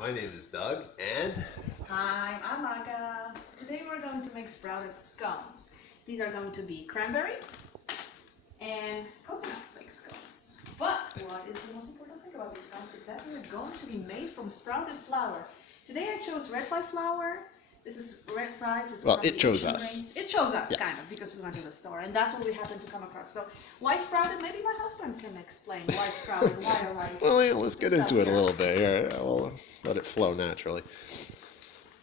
My name is Doug, and Hi, I'm Aga. Today we're going to make sprouted scones. These are going to be cranberry and coconut flake scones. But what is the most important thing about these scones is that they're going to be made from sprouted flour. Today I chose red fly flour. This is red fly. Well, it chose us. It chose us, Yes. kind of, because we went to the store, and that's what we happened to come across. So, why sprouted? Maybe my husband can explain why sprouted, why or why. Well, yeah, let's get into it a little bit here. We'll let it flow naturally.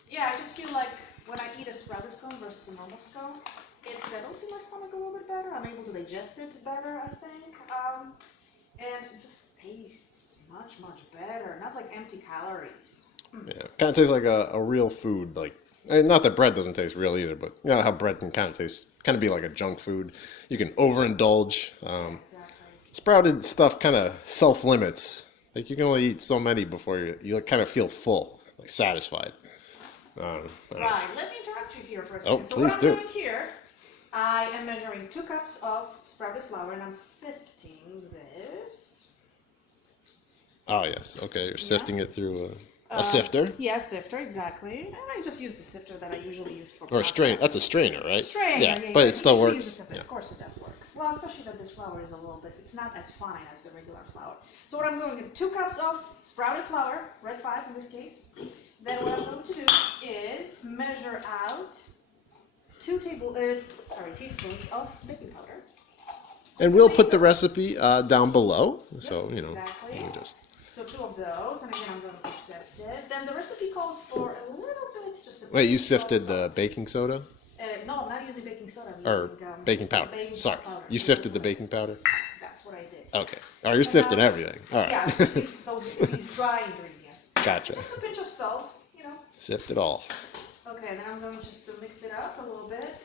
Yeah, I just feel like when I eat a sprouted scone versus a normal scone, it settles in my stomach a little bit better. I'm able to digest it better, I think. And it just tastes much, much better. Not like empty calories. Yeah, kind of tastes like a real food. Like, I mean, not that bread doesn't taste real either, but you know how bread can kind of be like a junk food. You can overindulge. Exactly. Sprouted stuff kind of self limits. Like you can only eat so many before you kind of feel full, like satisfied. Right, let me interrupt you here for a second. Oh, So please what do. I'm doing here, I am measuring 2 cups of sprouted flour, and I'm sifting this. Oh yes, okay. You're sifting it through Uh, a sifter Yeah, sifter, exactly. And I just use the sifter that I usually use for or a strain. That's a strainer, right? Strainer, Yeah, but it still usually works. use a sifter. Yeah. Of course it does work. Well, especially that this flour is a little bit, it's not as fine as the regular flour. So what I'm going to do, 2 cups of sprouted flour, red 5 in this case. Then what I'm going to do is measure out 2 teaspoons of baking powder. And we'll put the recipe down below, so you know. Exactly. You just. So 2 of those, and again I'm going to sift it. Then the recipe calls for a little bit, just a Wait, you pinch of sifted salt. the baking soda No, I'm not using baking soda. I'm or using baking powder? baking Sorry, powder. you sifted the baking powder. That's what I did. Okay. Oh, you're sifting everything. All right. Yeah, these dry ingredients. Gotcha. Just a pinch of salt, you know. Sift it all. Okay, then I'm going just to mix it up a little bit.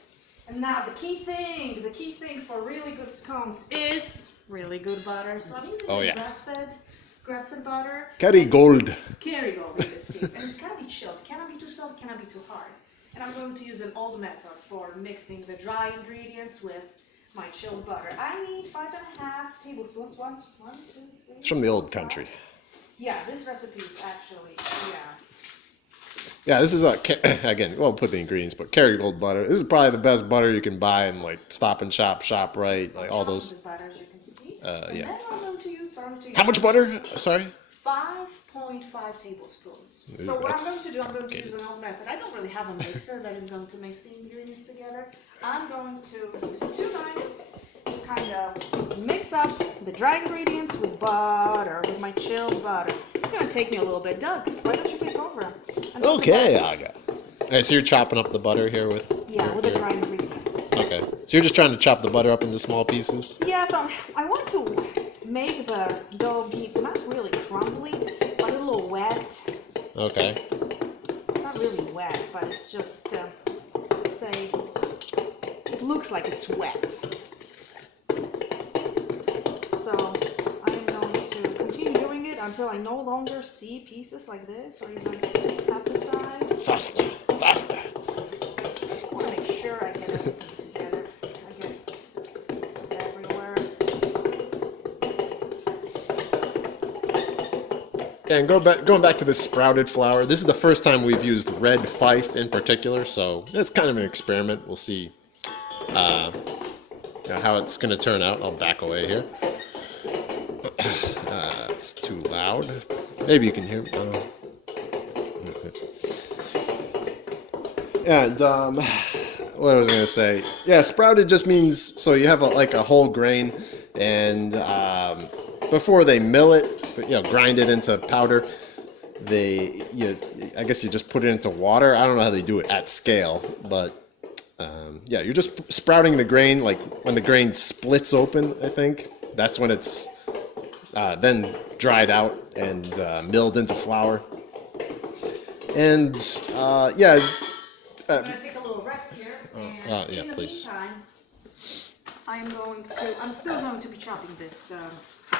And now the key thing for really good scones is really good butter. So I'm using grass-fed butter. Kerrygold. Kerrygold in this case. And it's gotta be chilled. It cannot be too soft, it cannot be too hard. And I'm going to use an old method for mixing the dry ingredients with my chilled butter. I need 5.5 tablespoons. One, two, three. It's from the old country. Yeah, this recipe is actually, Yeah, this is again. We'll put the ingredients, but Kerrygold butter. This is probably the best butter you can buy in like Stop and Shop, ShopRite, like all those. butter, as you can see. Yeah. Then I'm going to use, How much butter? Sorry. 5.5 tablespoons. So what I'm going to do, I'm going to use an old method. I don't really have a mixer that is going to mix the ingredients together. I'm going to use 2 knives to kind of mix up the dry ingredients with butter, with my chilled butter. It's going to take me a little bit. Doug, why don't you take over? Okay, Aga. Alright, so you're chopping up the butter here with with the dry ingredients. Okay. So you're just trying to chop the butter up into small pieces? Yeah, so I want to make the dough be not really crumbly, but a little wet. Okay. It's not really wet, but it's just, let's say, it looks like it's wet. So I am going to continue doing it until I no longer see pieces like this, or even half the size. Faster, faster. I want to make sure I get everything together. I get it everywhere. And going back to this sprouted flour, this is the first time we've used red fife in particular, so it's kind of an experiment. We'll see how it's going to turn out. I'll back away here. It's too loud. Maybe you can hear. And what was I going to say? Yeah, sprouted just means so you have like a whole grain, and before they mill it, grind it into powder, I guess you just put it into water. I don't know how they do it at scale, but yeah, you're just sprouting the grain. Like when the grain splits open, I think that's when it's then dried out and milled into flour. And yeah. I'm going to take a little rest here, and yeah, in the please. meantime, I'm still going to be chopping this.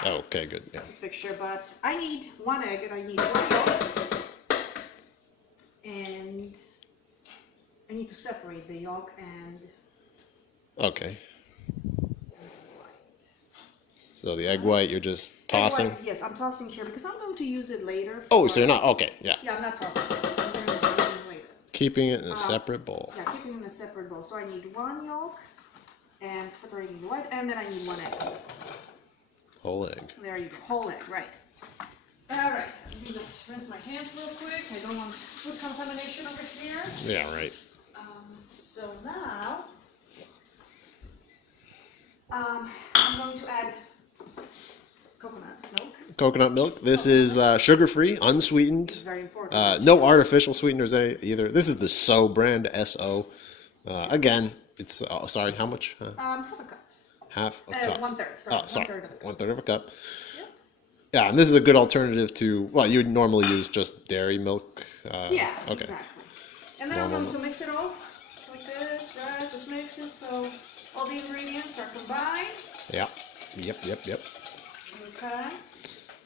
Oh, okay, good. Yeah. This mixture, but I need 1 egg and I need 1 yolk, and I need to separate the yolk and Okay. the white. So the egg white, you're just tossing? Egg white, yes, I'm tossing here because I'm going to use it later. Oh, so you're not, okay, yeah. Yeah, I'm not tossing it. I'm going to use it later. Keeping it in a separate bowl. Yeah, keeping it in a separate bowl. So I need 1 yolk and separating the white, and then I need 1 egg. Whole egg. There you go, whole egg, right. Alright, let me just rinse my hands real quick. I don't want food contamination over here. Yeah, right. So now, I'm going to add coconut milk. Coconut milk. This is sugar-free, unsweetened. Very important. No artificial sweeteners either. This is the So brand, S-O. Again, it's, sorry, how much? Half a cup. Half a cup. 1/3, sorry. Oh, sorry. 1/3 of a cup. 1/3 of a cup. Yep. Yeah, and this is a good alternative to, well, you would normally use just dairy milk. Yeah, okay. exactly. And then I'm going to mix it all like this, right? Just mix it so all the ingredients are combined. Yeah. Yep. Okay.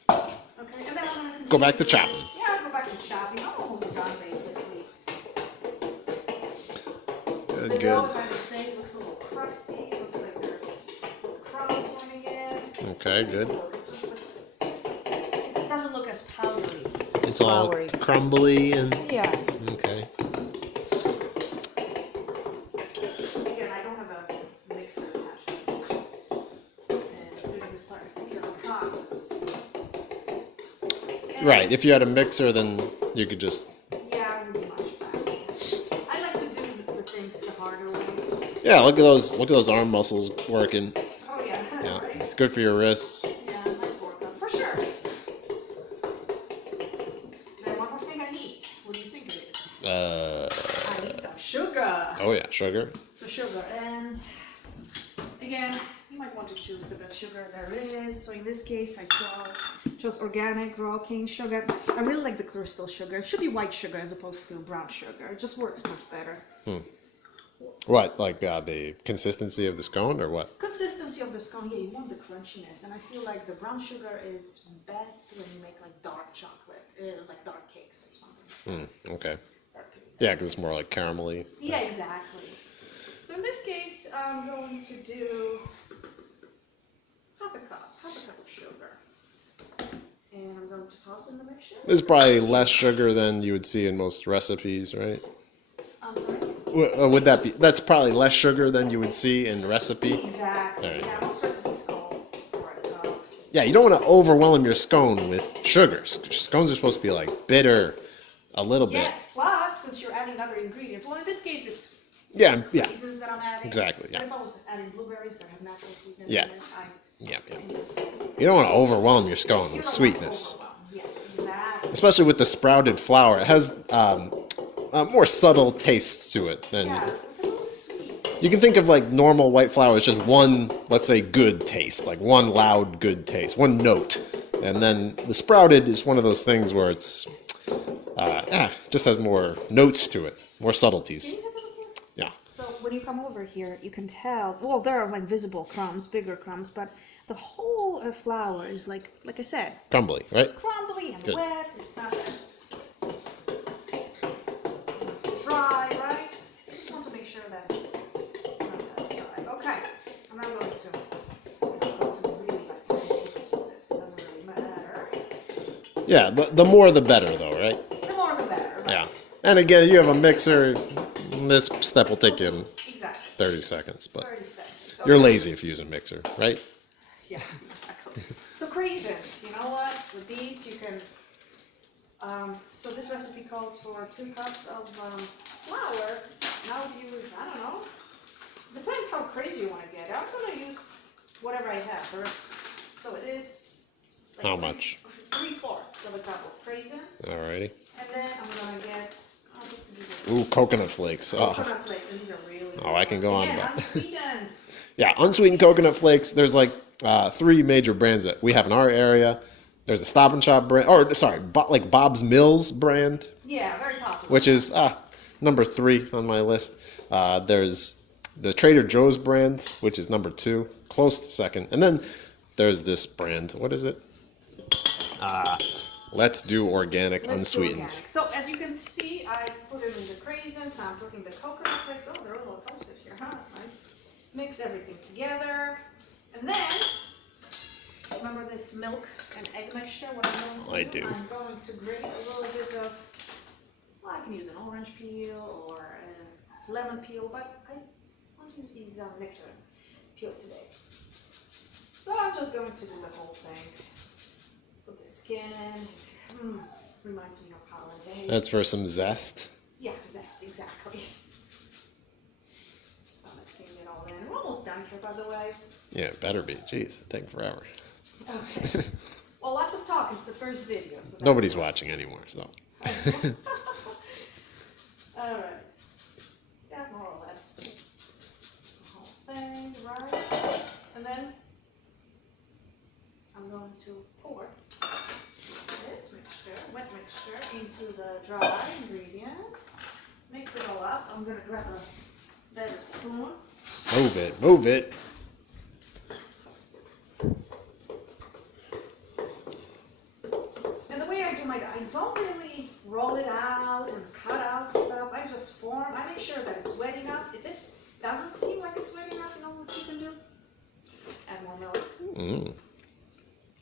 Okay, and then I'm going to go back to chopping. Yeah, go back to chopping. I'm almost done, basically. Good, The good. dough, if I may say, looks a little crusty. It looks like there's crumbs forming in. Okay, good. It doesn't look as powdery. It's all crumbly and... Yeah. Okay. Again, I don't have a mixer actually. And doing this part here on process. Right, if you had a mixer, then you could just... Yeah, it would be much faster. I like to do the things the harder way. Yeah, look at those arm muscles working. Oh yeah, Yeah, right? it's good for your wrists. Yeah, nice workout, for sure. Then one more thing I need. What do you think it is? I need some sugar. Oh yeah, sugar. So sugar, and again, you might want to choose the best sugar there is. So in this case, I chose organic raw cane sugar. I really like the crystal sugar. It should be white sugar as opposed to brown sugar. It just works much better. What, like the consistency of the scone, or what? Consistency of the scone, yeah, you want the crunchiness, and I feel like the brown sugar is best when you make like dark chocolate, like dark cakes or something. Okay. Dark cake. Yeah, because it's more like caramelly. Yeah, exactly. So in this case, I'm going to do half a cup of sugar. And I'm going to toss in the mixture. There's probably less sugar than you would see in most recipes, right? I'm sorry? Would that be? That's probably less sugar than you would see in the recipe. Exactly. Right. Yeah, most recipes call for it. Yeah, you don't want to overwhelm your scone with sugar. Scones are supposed to be like bitter, a little bit. Yes, plus, since you're adding other ingredients, well, in this case, it's Yeah. raisins that I'm adding. Exactly. Yeah. But if I was adding blueberries that have natural sweetness Yeah. in it, Yeah. You don't want to overwhelm your scone with sweetness, Yes, exactly. especially with the sprouted flour. It has more subtle tastes to it than. Yeah, a little sweet. You can think of like normal white flour as just one, let's say, good taste, like one loud good taste, one note. And then the sprouted is one of those things where it's, just has more notes to it, more subtleties. Can you take a look here? Yeah. So when you come over here, you can tell, well, there are like visible crumbs, bigger crumbs, but the whole flour is like I said, Crumbly, right? crumbly and Good. wet. It's not as dry, right? I just want to make sure that it's not that dry. Okay, I'm not going to really like tiny pieces of this. It doesn't really matter. Yeah, the more the better, though, right? The more the better, right? Yeah. And again, you have a mixer. This step will take you Exactly. 30 seconds, but 30 seconds. you're Okay. lazy if you use a mixer, right? Yeah, exactly. So craisins, you know what? With these, you can. So this recipe calls for 2 cups of flour. Now use, I don't know. Depends how crazy you want to get. I'm gonna use whatever I have. So it is. Like How much? 3/4 of a cup of craisins, Alrighty. and then I'm gonna get. Ooh, coconut flakes. Oh. Coconut flakes, and these are really. Oh, I can go on, Again, but- unsweetened. Yeah, unsweetened coconut flakes. There's like 3 major brands that we have in our area. There's a Stop and Shop brand, or sorry, like Bob's Mills brand, Yeah, very popular. which is number 3 on my list. There's the Trader Joe's brand, which is number 2, close to second. And then there's this brand. What is it? Let's Do Organic Let's do Unsweetened. organic. So as you can see, I put it in the craisins. Now I'm cooking the coconut flakes. Oh, they're a little toasted here, huh? That's nice. Mix everything together, and then remember this milk and egg mixture? What I'm going to do? I'm going to grate a little bit of, well, I can use an orange peel or a lemon peel, but I want to use these mixture peel today. So I'm just going to do the whole thing. Put the skin in. Reminds me of holidays. That's for some zest. Yeah, zest, exactly. So let's get it all in. We're almost done here, by the way. Yeah, it better be. Jeez, it's taking forever. Okay. Well, lots of talk. It's the first video. So nobody's watching anymore, so. All right. Yeah, more or less. The whole thing, right? And then I'm going to pour this mixture, wet mixture, into the dry ingredient. Mix it all up. I'm going to grab a better spoon. Move it, move it. And the way I do I don't really roll it out and cut out stuff. I just form. I make sure that it's wet enough. If it doesn't seem like it's wet enough, you know what you can do? Add more milk.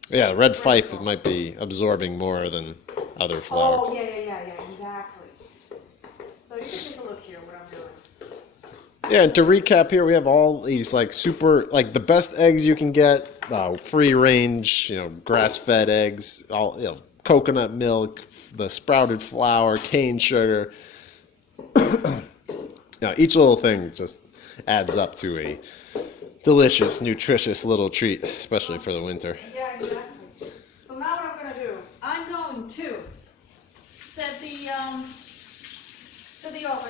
Yeah, red fife might be absorbing more than other flour. Oh, yeah, exactly. So you can take a look here what I'm doing. Yeah, and to recap here, we have all these like super, like the best eggs you can get, free range, grass-fed eggs, all, coconut milk, the sprouted flour, cane sugar. Each little thing just adds up to a delicious, nutritious little treat, especially for the winter. Yeah, exactly. So now what I'm going to do, I'm going to set the oven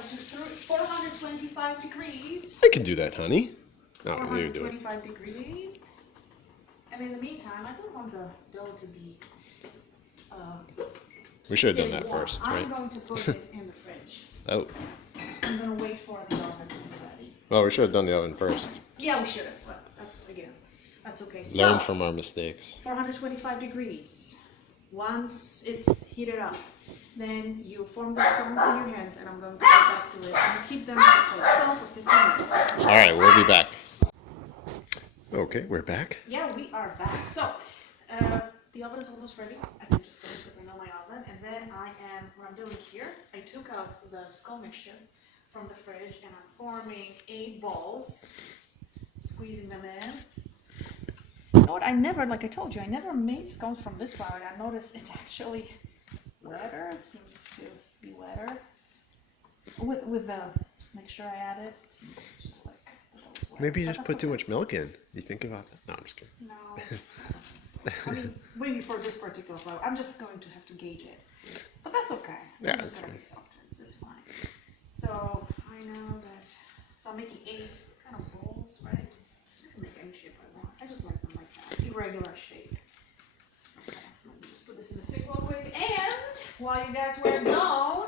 to 425 degrees. I can do that, honey. Oh, you do it. 425 degrees. And in the meantime, I don't want the dough to be we should have done that warm. first, right? I'm going to put it in the fridge. Oh. I'm going to wait for the oven to be ready. Well, we should have done the oven first. Yeah, we should have, but that's okay. Learn from our mistakes. 425 degrees. Once it's heated up, then you form the scones in your hands, and I'm going to go back to it and keep them for 12 or 15 minutes. All right, we'll be back. Okay, we're back. Yeah, we are back. So, the oven is almost ready. I can just do it because I know my oven. And then what I'm doing here, I took out the scone mixture from the fridge, and I'm forming 8 balls, squeezing them in. You know what, like I told you, I never made scones from this flour, and I noticed it's actually wetter. It seems to be wetter. With the mixture I added, it seems just like the dough's wet. Maybe you just put too much milk in. You think about that? No, I'm just kidding. No, I don't think so. I mean, maybe for this particular flour, I'm just going to have to gauge it. But that's okay. Yeah, that's fine. It's fine. So I know that. So I'm making 8 kind of balls, right? I can make any shape I want. I just like them like that, irregular shape. Okay, let me just put this in the sink real quick. And while you guys were gone,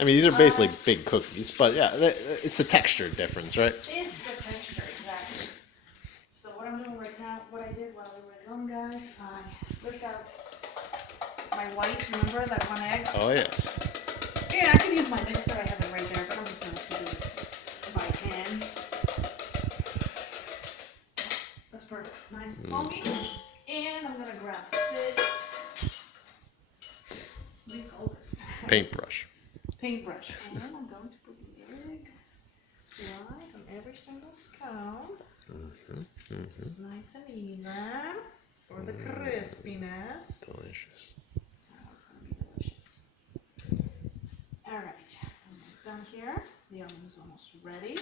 I mean, these are basically big cookies, but yeah, it's the texture difference, right? it's the texture, exactly. So what I'm doing right now, what I did while we were gone, guys, I whipped out my white. Remember that one egg? Oh yes. Yeah, I can use my mixer. I have it right there, but I'm just going to do it by hand. That's perfect. Nice and foamy. And I'm going to grab this. What do you call this? Paintbrush. Paintbrush. And I'm going to put the egg right on every single scone. It's nice and even for the crispiness. Delicious. Oh, it's going to be delicious. Alright, almost done here. The oven is almost ready.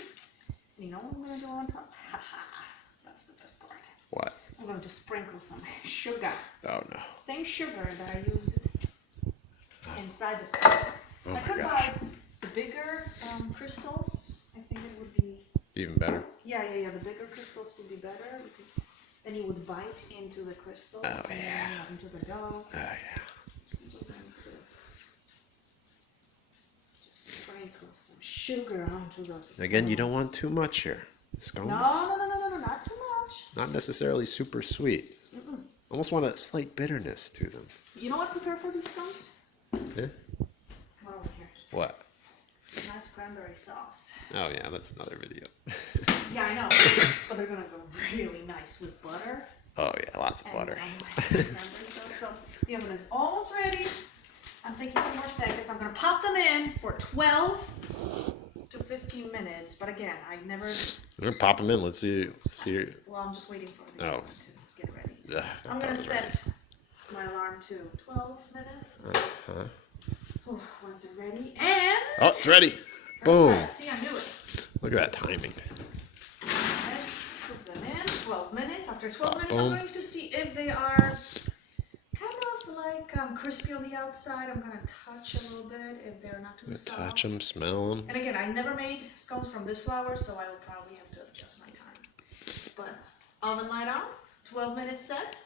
And you know what I'm going to do on top? Haha, that's the best part. What? I'm going to sprinkle some sugar. Oh no. Same sugar that I used inside the scones. Oh I my could gosh. buy the bigger crystals. I think it would be... Even better. Yeah, the bigger crystals would be better because then you would bite into the crystals Oh, and yeah. then into the dough. Oh yeah. So I'm just going to sprinkle some sugar onto those. Again, you don't scones. want too much here. Scones. No, not too much. Not necessarily super sweet. Mm-mm. Almost want a slight bitterness to them. You know what I prepare for these scones? Yeah? Come on over here. What? Nice cranberry sauce. Oh yeah, that's another video. Yeah, I know. But they're gonna go really nice with butter. Oh yeah, lots of butter. So the oven is almost ready. I'm thinking 10 more seconds. I'm gonna pop them in for 12 to 15 minutes. But again, I never. We're gonna pop them in. Let's see. Well, I'm just waiting for the oven to get ready. Yeah, I'm gonna set my alarm to 12 minutes. Once they're ready, and oh, it's ready. Boom. See, I knew it. Look at that timing. Put them in 12 minutes. After 12 minutes, Boom. I'm going to see if they are kind of like crispy on the outside. I'm gonna touch a little bit if they're not too soft. Touch them, smell them. And again, I never made scones from this flour, so I will probably have to adjust my time. But oven light on, 12 minutes set.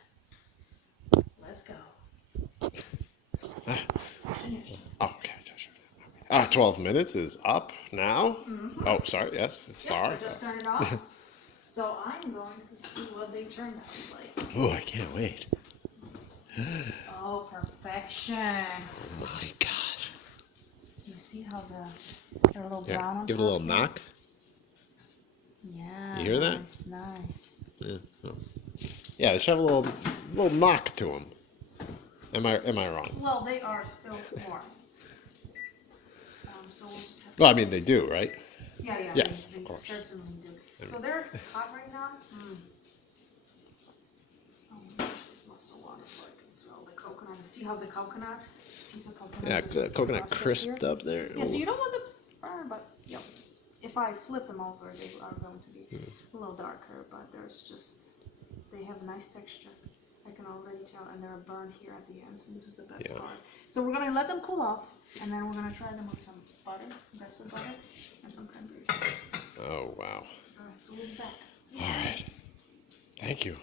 Let's go. Okay. 12 minutes is up now. Mm-hmm. Oh, sorry. Yes, it's Yep, I just turned it off. So I'm going to see what they turned out like. Oh, I can't wait. Oh, perfection. Oh my God. So you see how they're a little brown on Give it a top little here? knock. Yeah. You hear that? Nice. Yeah. Yeah, they should have a little knock to them. Am I wrong? Well, they are still warm. So we'll just have to... Well, I mean they do, right? Yeah. Yes, they of course. certainly do. So they're hot right now. Oh my gosh, they smell so wonderful. I can smell the coconut. See how the coconut? Piece of coconut. Yeah, just coconut crusted crisped here? up there. Yeah, so you don't want the burn, but yep. If I flip them over, they are going to be a little darker, but they have a nice texture. I can already tell, and they're burned here at the ends, and this is the best part. So we're gonna let them cool off, and then we're gonna try them with some butter, grass-fed butter, and some cranberry sauce. Oh wow! All right, so we'll be back. All right. Thank you.